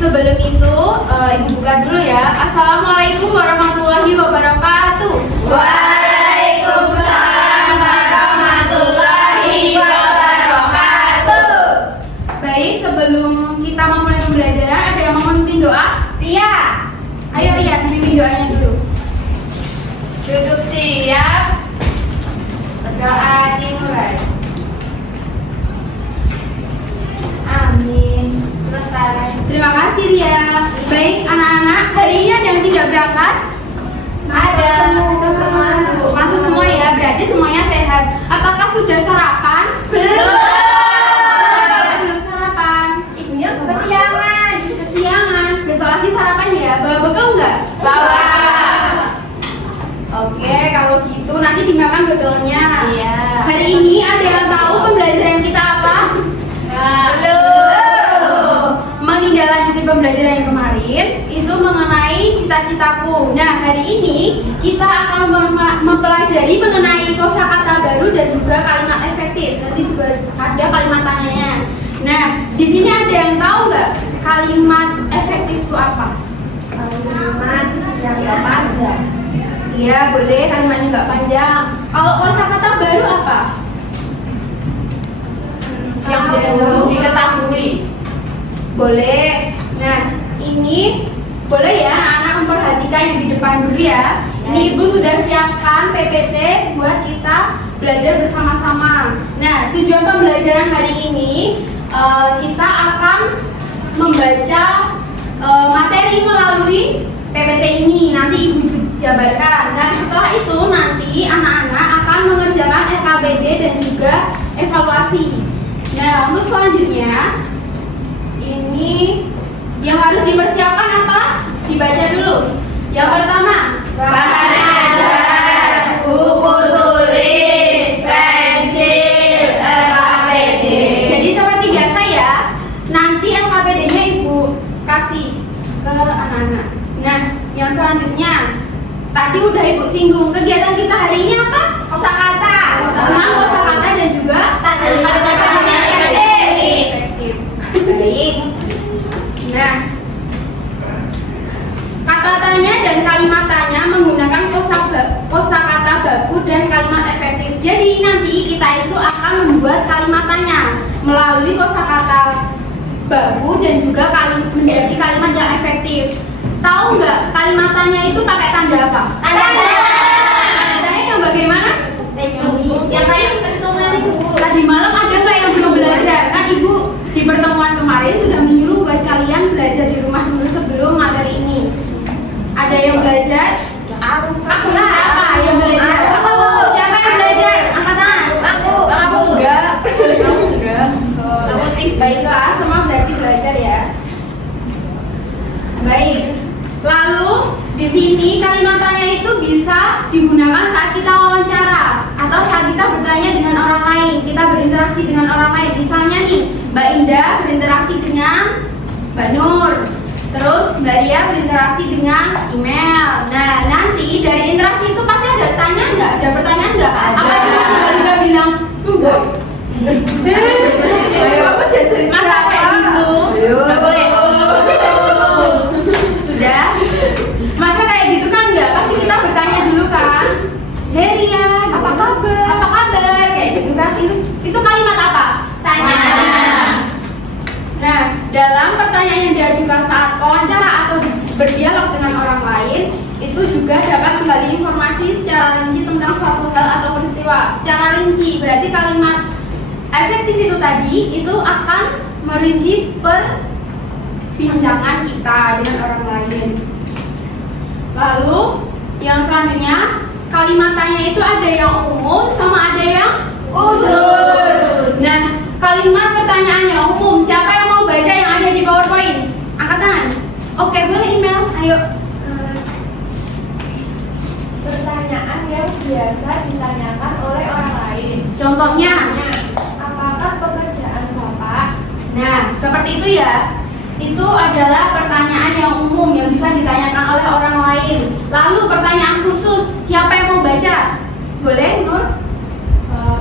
Sebelum itu, Ibu buka dulu ya. Assalamualaikum warahmatullahi wabarakatuh. Waalaikumsalam warahmatullahi wabarakatuh. Baik, sebelum kita memulai pembelajaran, ada yang mau memimpin doa? Ria, Ayo Ria, pimpin doanya dulu. duduk siap. Berdoa dimulai. Amin. Selesai. Terima kasih Ria. Baik anak-anak, hari ini ada yang tidak berangkat? Ada. Masuk semua ya, berarti semuanya sehat. Apakah sudah sarapan? Belum. Belum sarapan. Ibunya kesiangan. Kesiangan, besok lagi sarapan ya. Bawa bekal nggak? Bawa. Oke, kalau gitu nanti dimakan bekalnya. Iya. Hari ini ada yang tahu pembelajaran kita apa? Belum. Menindaklanjuti pembelajaran yang kemarin itu mengenai cita-citaku. Nah, hari ini kita akan mempelajari mengenai kosakata baru dan juga kalimat efektif. Nanti juga ada kalimat tanyanya. Nah, di sini ada yang tahu nggak kalimat efektif itu apa? Kalimat yang nggak panjang. Iya, boleh kalimatnya nggak panjang. Kalau kosakata baru apa? Yang baru diketahui. boleh. Nah, ini boleh ya anak-anak memperhatikan yang di depan dulu ya. Ini Ibu sudah siapkan PPT buat kita belajar bersama-sama. Nah, tujuan pembelajaran hari ini kita akan membaca materi melalui PPT ini. Nanti Ibu jabarkan. Dan setelah itu nanti anak-anak akan mengerjakan RKBD dan juga evaluasi. Nah, untuk selanjutnya ini yang harus dipersiapkan apa? Dibaca dulu. Yang pertama, Bahan ajar, buku tulis, pensil, RKBD. jadi seperti biasa ya. Nanti LKPD-nya Ibu kasih ke anak-anak. Nah, yang selanjutnya tadi udah Ibu singgung. Kegiatan kita hari ini apa? Kosakata. Tentang kosakata dan juga Tanda-tanda efektif. Baik. Nah, kata tanya dan kalimat tanya menggunakan kosakata baku dan kalimat efektif. Jadi nanti kita itu akan membuat kalimat tanya melalui kosakata baku dan juga menjadi kalimat yang efektif. Tahu nggak kalimat tanya itu pakai tanda apa? Tanda. Tandanya yang bagaimana? Yang kayak perhitungan itu. Tadi malam ada nggak yang belum belajar? Kan Ibu di pertemuan kemarin sudah menyuruh buat kalian belajar di rumah dulu sebelum materi ini. Ada yang belajar? Aku Siapa yang belajar? Aku. Siapa yang belajar? Angkat tangan. Aku. Enggak. Kamu enggak. Baiklah, semua berarti belajar ya. Baik. Lalu di sini kalimat tanya itu bisa digunakan saat kita wawancara atau saat kita bertanya dengan orang lain, kita berinteraksi dengan orang lain. Misalnya nih, Mbak Indah berinteraksi dengan Mbak Nur, terus Mbak Ria berinteraksi dengan email. Nah, nanti dari interaksi itu pasti ada tanya nggak? Ada pertanyaan nggak? Apa cuma tiba-tiba bilang enggak? Masa kayak gitu? Nggak boleh. Sudah? Masa kayak gitu kan enggak? Pasti kita bertanya dulu kan. Hey Ria, apa kabar? Apa kabar? Kayak gitu kan. Itu kalimat apa? Tanya. Nah, dalam pertanyaan yang diajukan saat wawancara atau berdialog dengan orang lain, itu juga dapat menggali informasi secara rinci tentang suatu hal atau peristiwa. Secara rinci, berarti kalimat efektif itu tadi itu akan merinci perbincangan kita dengan orang lain. Lalu yang selanjutnya kalimat tanya itu ada yang umum sama ada yang khusus. Nah, kalimat pertanyaan yang umum, siapa yang mau baca yang ada di PowerPoint? Angkat tangan. Oke, boleh email. Ayo. Pertanyaan yang biasa ditanyakan oleh orang lain. Contohnya. Apakah pekerjaan Bapak? Nah, seperti itu ya. Itu adalah pertanyaan yang umum yang bisa ditanyakan oleh orang lain. Lalu pertanyaan khusus, siapa yang mau baca? Boleh, Nur?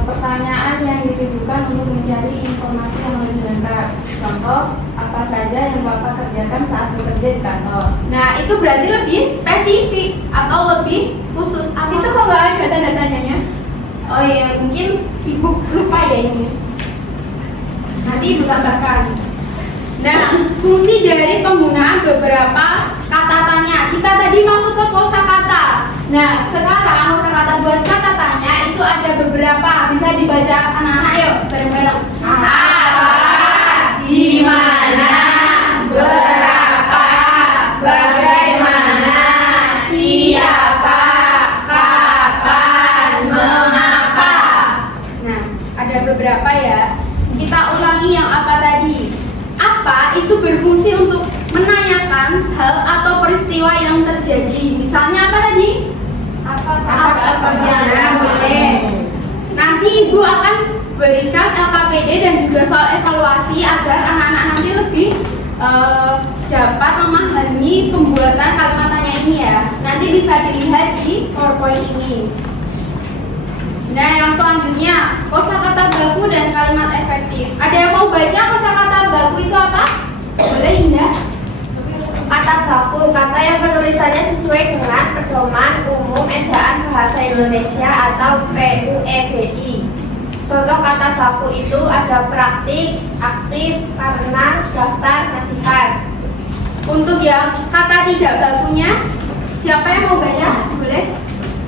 Pertanyaan yang ditujukan untuk mencari informasi yang lebih lengkap. Contoh, apa apa saja yang Bapak kerjakan saat bekerja di kantor. Nah, itu berarti lebih spesifik atau lebih khusus. Apa Itu kok nggak ada tanda tanyanya? Oh iya, mungkin ibu lupa ya ini. Nanti ibu tambahkan. Nah, fungsi dari penggunaan beberapa kata tanya. Kita tadi masuk ke kosakata. Nah, sekarang kosakata buat kata tanya itu ada beberapa. Bisa dibaca anak-anak yuk, bareng-bareng. Apa, di mana, berapa, bagaimana, siapa, kapan, mengapa. Nah, ada beberapa ya. Kita ulangi yang apa tadi. Apa itu berfungsi untuk menanyakan hal atau peristiwa yang terjadi. Misalnya apa tadi? Apa Nah, boleh. Nanti ibu akan berikan LKPD dan juga soal evaluasi agar anak-anak nanti lebih dapat memahami pembuatan kalimat tanya ini ya. Nanti bisa dilihat di PowerPoint ini. Nah, yang selanjutnya kosakata baku dan kalimat efektif. Ada yang mau baca kosakata baku itu apa? Boleh Indah? Kata baku, kata yang penulisannya sesuai dengan Pedoman Umum Ejaan Bahasa Indonesia atau PUEBI. Contoh kata baku itu ada praktik, aktif, karena, daftar, nasihat. Untuk yang kata tidak bakunya, siapa yang mau baca? Boleh?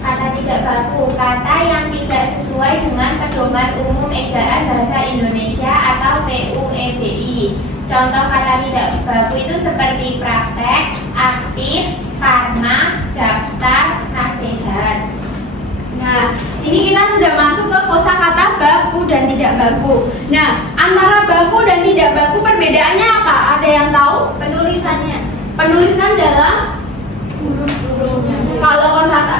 Kata tidak baku, kata yang tidak sesuai dengan Pedoman Umum Ejaan Bahasa Indonesia atau PUEBI. Contoh kata tidak baku itu seperti praktek, aktif, karena, daftar, nasihat. Nah, ini kita sudah masuk ke kosakata baku dan tidak baku. Nah, antara baku dan tidak baku perbedaannya apa? Ada yang tahu? Penulisannya. Penulisan dalam Huruf-hurufnya. kalau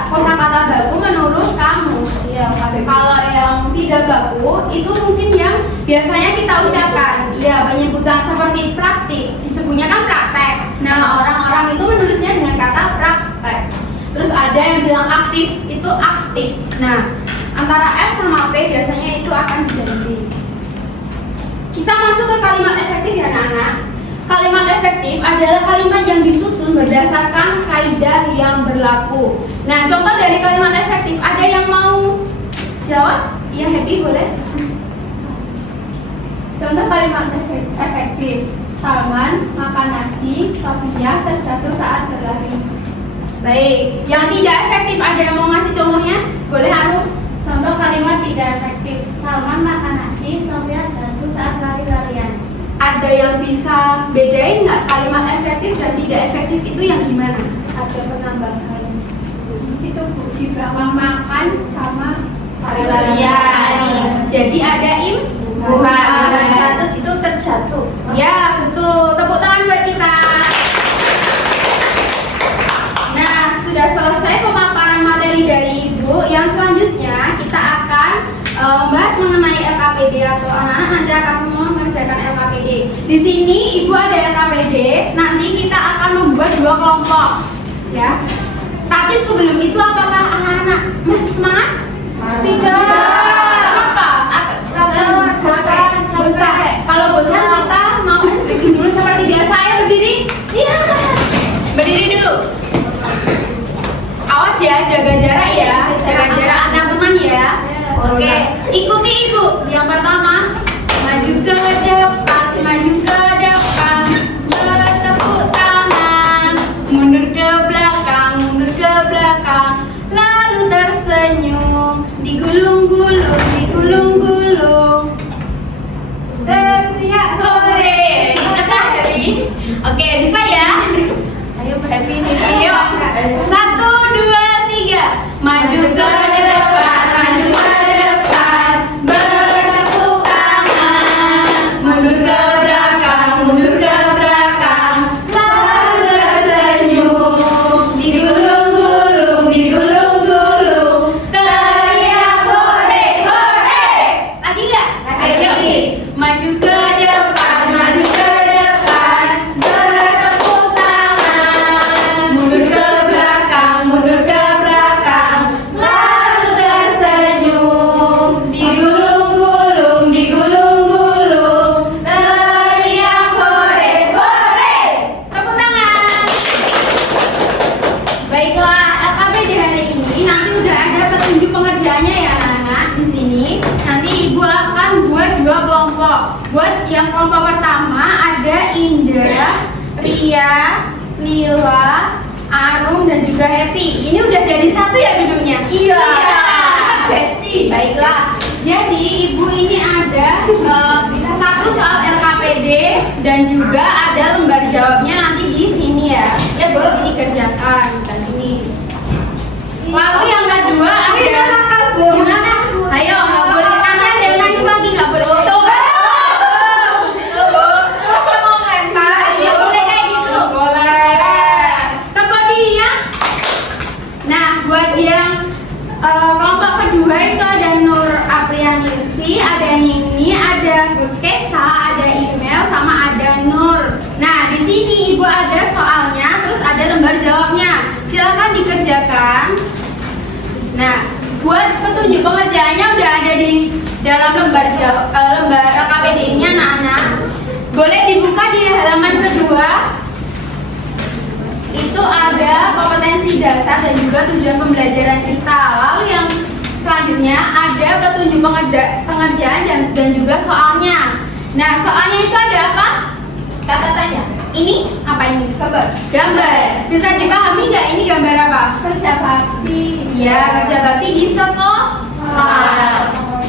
kosakata baku menurut kamu. Iya, Kalau yang tidak baku itu mungkin yang biasanya kita ucapkan. Ya, penyebutan seperti praktik disebutnya kan praktek. Nah, orang-orang itu menulisnya dengan kata praktek. Terus ada yang bilang aktif itu aktif. Nah, antara F sama P biasanya itu akan diganti. Kita masuk ke kalimat efektif ya anak-anak. Kalimat efektif adalah kalimat yang disusun berdasarkan kaidah yang berlaku. Nah, contoh dari kalimat efektif, ada yang mau jawab? Iya, Happy boleh? Contoh kalimat efektif. Salman makan nasi, Sofia terjatuh saat berlari. Baik, yang tidak efektif ada yang mau ngasih contohnya? Boleh Arum? Contoh kalimat tidak efektif. Salman makan nasi, Sofia jatuh saat lari-larian. Ada yang bisa bedain nggak kalimat efektif dan tidak efektif itu yang gimana? Ada penambahan. Itu di belakang makan sama Lari-larian. Jadi ada Bukan. Jatuh itu terjatuh. Ya, betul. Tepuk tangan buat kita. Nah, sudah selesai pemaparan materi dari Ibu. Yang selanjutnya kita akan membahas mengenai LKPD atau anak-anak nanti akan mengerjakan LKPD. Di sini Ibu ada LKPD. Nanti kita akan membuat 2 kelompok, ya. Tapi sebelum itu apakah anak-anak masih semangat? Tidak. Kenapa? Bosan. Kalau bosan kita mau SPG dulu seperti biasa. Ayo berdiri. Iya. Berdiri dulu. Awas ya, jaga jarak ya. Jaga jarak antar teman ya. Oke, ikuti Ibu. Yang pertama, maju ke depan, maju ke depan, bertepuk tangan, mundur ke belakang, lalu tersenyum, digulung-gulung, digulung-gulung. Teriak hore. Nah, Happy. Oke, bisa ya? Ayo Happy nih. Ayo. 1, 2, 3. Maju ke depan, maju ke depan, bertepuk tangan, mundur ke belakang, lalu tersenyum, digulung-gulung, digulung-gulung, teriak hore, hore. Lagi nggak? Lagi. Maju ke depan, bertepuk tangan, mundur ke belakang, lalu buat yang kelompok pertama ada Indah, Ria, Lila, Arum dan juga Happy. Ini udah jadi satu ya duduknya? Iya. Besti. Baiklah. Jadi ibu ini ada satu soal LKPD dan juga ada lembar jawabnya nanti di sini ya. Ya Bu, ini kerjakan dan ini. Lalu yang kedua ada gimana? Ayo, nggak boleh nanti ada yang nangis lagi, nggak boleh. Masa mau lempar? Nggak boleh kayak gitu. Boleh. Tempat dia. Nah, buat yang kelompok kedua itu ada Nur Aprianisi, ada Nini, ada Kesa, ada Email, sama ada Nur. Nah, di sini ibu ada soalnya, terus ada lembar jawabnya. Silakan dikerjakan. Nah, buat petunjuk pengerjaannya udah ada di dalam lembar LKPD-nya anak-anak. Boleh dibuka di halaman kedua. Itu ada kompetensi dasar dan juga tujuan pembelajaran kita. Lalu yang selanjutnya ada petunjuk pengerjaan dan juga soalnya. Nah, soalnya itu ada apa? Kata tanya. Ini apa ini? Gambar. Bisa dipahami nggak ini gambar apa? Kerja bakti. Ya, kerja bakti di sekolah.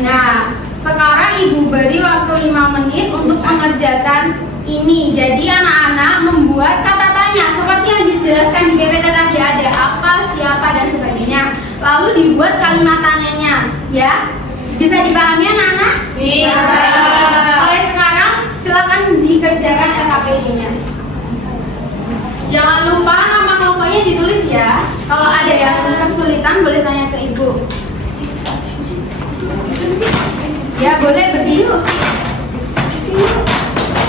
Nah, sekarang ibu beri waktu 5 menit untuk mengerjakan ini. Jadi anak-anak membuat kata tanya seperti yang dijelaskan di PPT tadi, ada apa, siapa dan sebagainya. Lalu dibuat kalimat tanyanya, ya. Bisa dipahami anak-anak? Bisa. Mulai sekarang silakan dikerjakan LKPD-nya. Jangan lupa nama kelompoknya ditulis ya. Kalau ada yang kesulitan boleh tanya ke ibu. Ya boleh berdiri.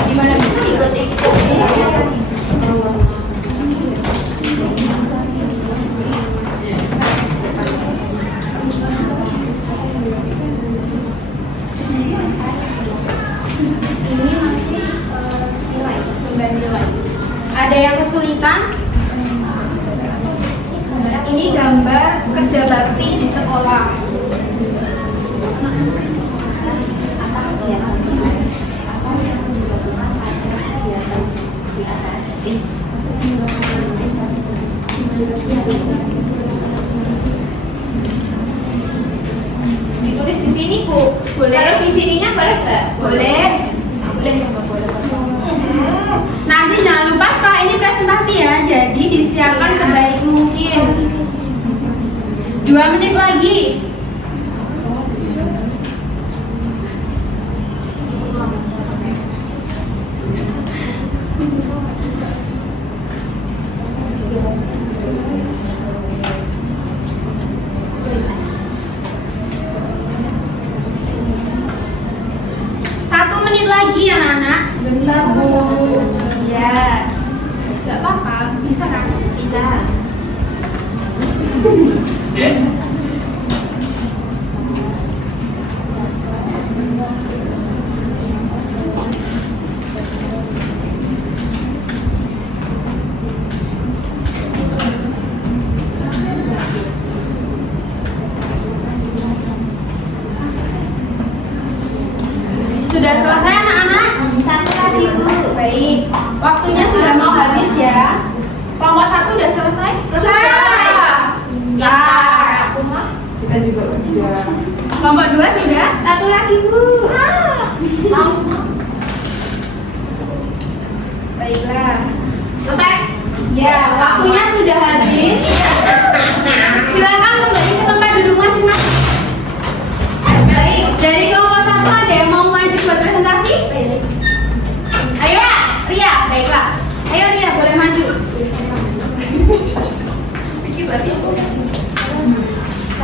Gimana bisa ikut-ikut? Ini nanti nilai. Ada yang kesulitan? Ini gambar kerja bakti di sekolah. Ditulis di sini Bu. Boleh. Kalau di sininya boleh nggak? Boleh. Nanti jangan lupa setelah ini presentasi ya. Jadi disiapkan sebaik mungkin. 2 menit lagi. Lagi anak-anak. Bentar Bu. Ya, nggak apa-apa, bisa kan? Bisa. Sudah selesai anak-anak? Satu lagi Bu. Baik, waktunya sudah mau habis ya. Kelompok 1 udah selesai? Ya. Kita juga udah. Kelompok 2 sudah? Satu lagi Bu. Mau? Baiklah. Selesai? Ya, waktunya sudah habis. Silakan kembali ke tempat duduk masing-masing. Baik, dari kelompok 1 ada yang mau maju buat presentasi? Ayo, Ria, baiklah. Ayo Ria, boleh maju.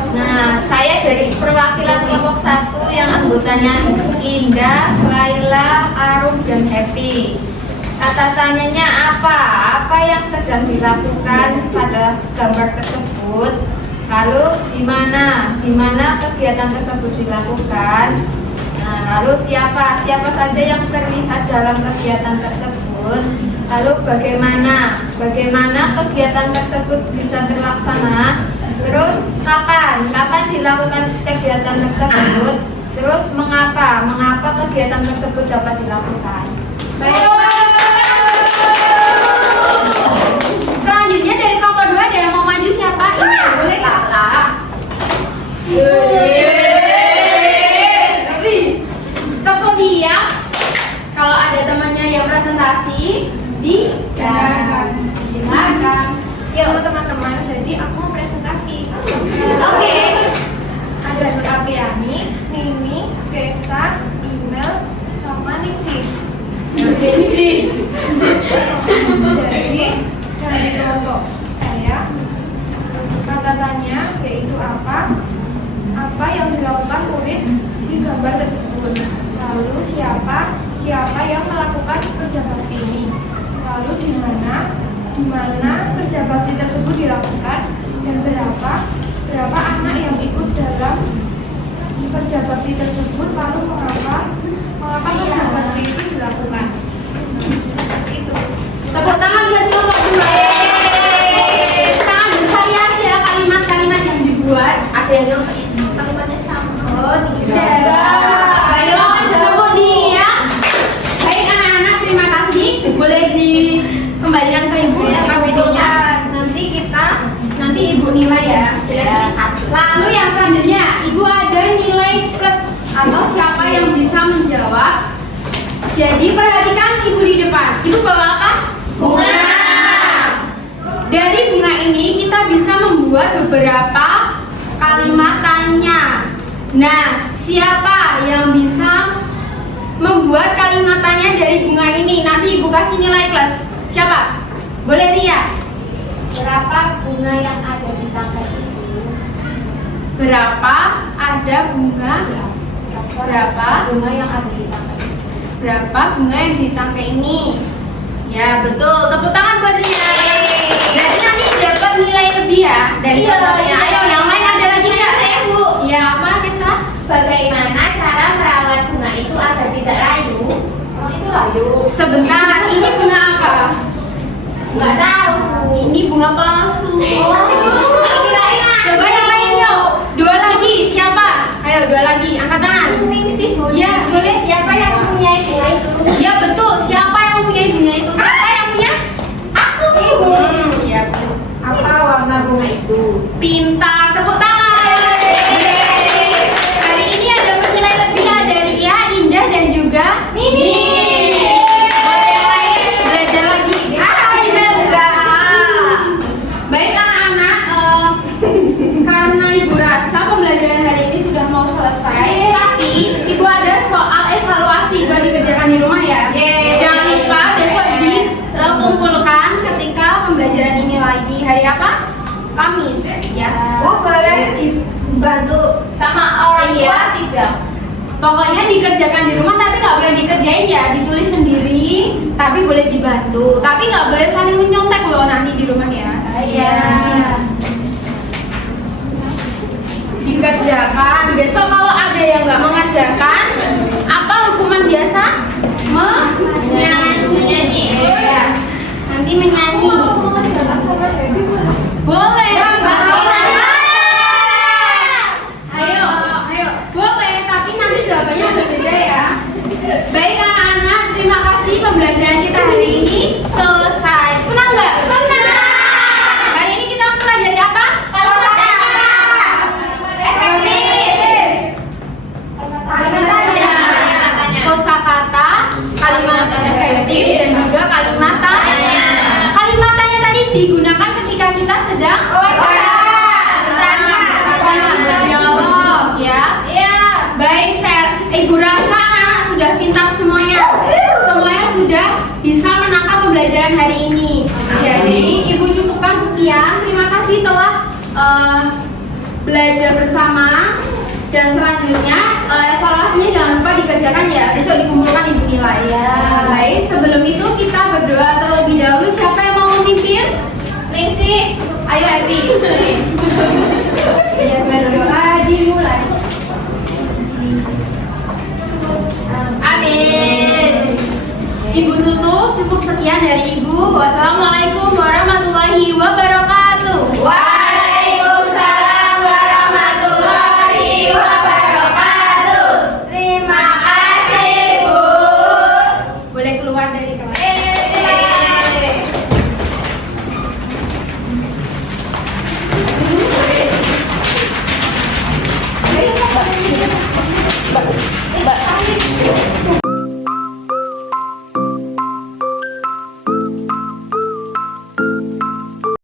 Nah, saya dari perwakilan kelompok 1 yang anggotanya Indah, Laila, Arum, dan Happy. Kata tanyanya apa? Apa yang sedang dilakukan pada gambar tersebut? Lalu di mana kegiatan tersebut dilakukan? Nah, lalu siapa saja yang terlihat dalam kegiatan tersebut? Lalu bagaimana kegiatan tersebut bisa terlaksana? Terus kapan dilakukan kegiatan tersebut? Terus mengapa kegiatan tersebut dapat dilakukan? Baik. Selanjutnya dari kelompok 2 ada yang mau maju siapa? Ini boleh kakak. Tepuk diam. Kalau ada temannya yang presentasi, dengarkan. Yuk teman-teman, jadi aku mau presentasi. Oke. Ada Nur Apriani, Nini, Kesa, Email, sama Ningsih. Jadi dari kelompok saya, kata tanya yaitu apa yang dilakukan murid di gambar tersebut. Lalu siapa yang melakukan kerja bakti ini. Lalu di mana kerja bakti tersebut dilakukan dan berapa anak yang ikut dalam kerja bakti tersebut. Lalu mengapa kerja bakti itu dilakukan. Itu. Tepuk tangan buat kelompok 2. Sangat bervariasi ya kalimat-kalimat yang dibuat. Ada yang kalimatnya sama. Oh, tidak. Ayo, tepuk diam. Baik anak-anak, terima kasih. Boleh dikembalikan ke ibu ya KBD-nya. Nanti ibu nilai ya. Lalu yang selanjutnya, ibu ada nilai plus atau siapa yang bisa menjawab. Jadi perhatikan ibu di depan. Ibu bawa apa? Bunga. Dari bunga ini kita bisa membuat beberapa kalimat tanya. Nah, siapa yang bisa membuat kalimat tanya dari bunga ini? Nanti ibu kasih nilai plus. Siapa? Boleh Ria? Berapa bunga yang ada di tangkai itu? Berapa ada bunga? Berapa bunga yang ada di tangkai itu? Berapa bunga yang di tangkai ini? Ya betul, tepuk tangan buat Ria. Berarti nanti dapat nilai lebih ya dari contohnya. Ayo yang lain ada lagi nggak? Bu, Ya apa Kesa? bagaimana cara merawat bunga itu agar tidak layu? Oh, itu layu. Sebentar, ini bunga apa? Nggak tahu. Ini bunga palsu. Kirain Coba yang lain yuk. 2 lagi, siapa? Ayo 2 lagi, angkat tangan. Ningsih. Ya, boleh. Siapa yang mempunyai bunga itu? Ya betul, siapa yang mempunyai bunga itu? Siapa yang punya? Aku, Ibu. Ya. Apa warna bunga itu? Pintar, tepuk tangan. Hari ini ada penilai lebih ada Ria, Indah dan juga Mimi. Buat yang lain belajar lagi. Baik anak-anak, karena ibu rasa pembelajaran hari ini sudah mau selesai, tapi ibu ada soal evaluasi buat dikerjakan di rumah ya. Jangan lupa besok dikumpulkan ketika pembelajaran ini lagi hari apa? Kamis ya. Bu, boleh dibantu Sama orang tua Iya. tidak. Pokoknya dikerjakan di rumah tapi nggak boleh dikerjain ya, ditulis sendiri tapi boleh dibantu. Tapi nggak boleh saling menyontek loh nanti di rumah ya. Iya. Dikerjakan. Besok kalau ada yang nggak mengerjakan, apa hukuman biasa? Menyanyi. Ya. Nanti menyanyi. Boleh. Ayo, boleh. Tapi nanti jawabannya berbeda ya. Baik anak-anak, terima kasih pembelajaran kita hari ini selesai. Senang nggak? Senang. Hari ini kita mempelajari apa? Kosakata, kalimat efektif dan juga kalimat tanya. Kalimat tanya tadi digunakan ketika kita sedang berdialog ya. Baik, ibu rasa anak sudah pintar semuanya. Semuanya sudah bisa menangkap pembelajaran hari ini. Jadi ibu cukupkan sekian. Terima kasih telah belajar bersama. Dan selanjutnya evaluasinya jangan lupa dikerjakan ya. Besok dikumpulkan ibu nilai. Baik, sebelum itu kita berdoa terlebih dahulu. Siapa yang mau memimpin? Ningsih, ayo Evi. Iya,